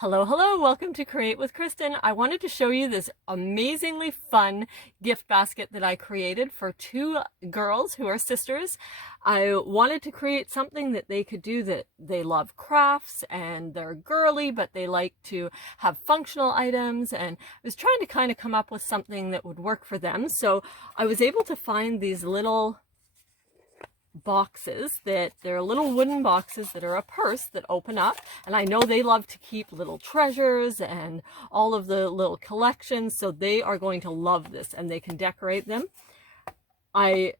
Hello, hello, welcome to Create with Kristen. I wanted to show you this amazingly fun gift basket that I created for two girls who are sisters. I wanted to create something that they could do that they love crafts and they're girly, but they like to have functional items, and I was trying to kind of come up with something that would work for them. So I was able to find these little boxes that they're little wooden boxes that are a purse that open up, and I know they love to keep little treasures and all of the little collections, so they are going to love this and they can decorate them. I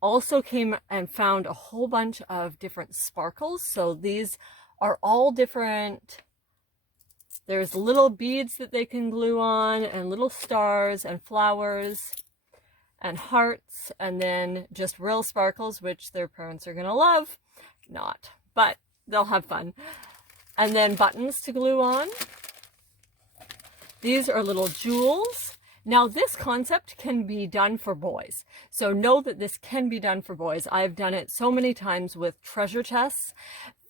also came and found a whole bunch of different sparkles, so these are all different. There's little beads that they can glue on and little stars and flowers and hearts, and then just real sparkles, which their parents are gonna love. Not, but they'll have fun. And then buttons to glue on. These are little jewels. Now this concept can be done for boys, so know that this can be done for boys. I've done it so many times with treasure chests,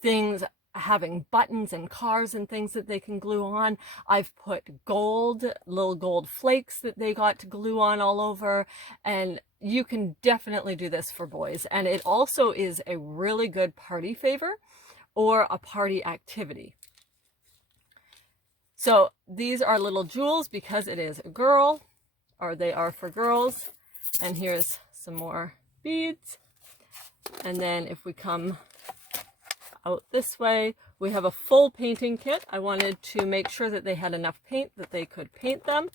things having buttons and cars and things that they can glue on. I've put gold, little gold flakes that they got to glue on all over, and you can definitely do this for boys. And it also is a really good party favor or a party activity. So these are little jewels because it is a girl, or they are for girls. And here's some more beads. And then if we come out this way, we have a full painting kit. I wanted to make sure that they had enough paint that they could paint them.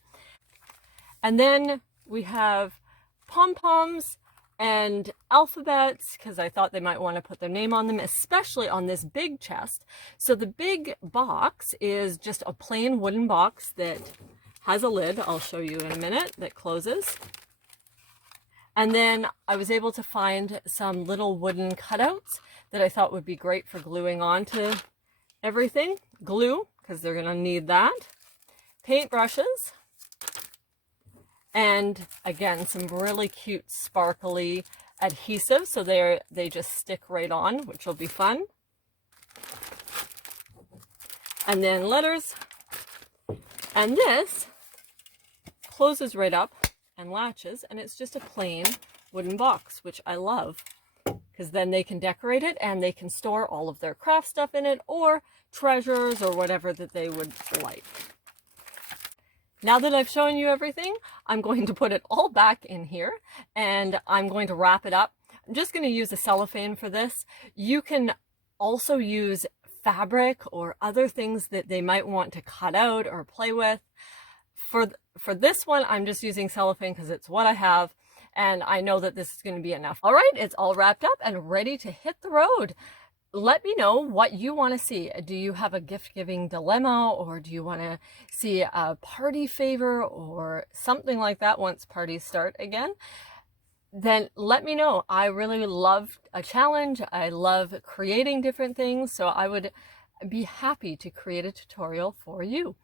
And then we have pom-poms and alphabets, because I thought they might want to put their name on them, especially on this big chest. So the big box is just a plain wooden box that has a lid, I'll show you in a minute, that closes. And then I was able to find some little wooden cutouts that I thought would be great for gluing on to everything. Glue, because they're going to need that. Paint brushes. And again, some really cute sparkly adhesive, so they just stick right on, which will be fun. And then letters. And this closes right up and latches, and it's just a plain wooden box, which I love, because then they can decorate it and they can store all of their craft stuff in it, or treasures, or whatever that they would like. Now that I've shown you everything, I'm going to put it all back in here and I'm going to wrap it up. I'm just going to use a cellophane for this. You can also use fabric or other things that they might want to cut out or play with. For this one, I'm just using cellophane because it's what I have, and I know that this is going to be enough. All right, it's all wrapped up and ready to hit the road. Let me know what you want to see. Do you have a gift-giving dilemma, or do you want to see a party favor or something like that once parties start again? Then let me know. I really love a challenge. I love creating different things, so I would be happy to create a tutorial for you.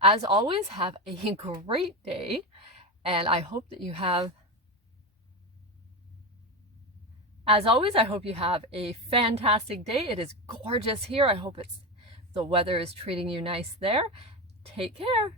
As always, have a great day, and I hope that you have, as always, I hope you have a fantastic day. It is gorgeous here. I hope the weather is treating you nice there. Take care.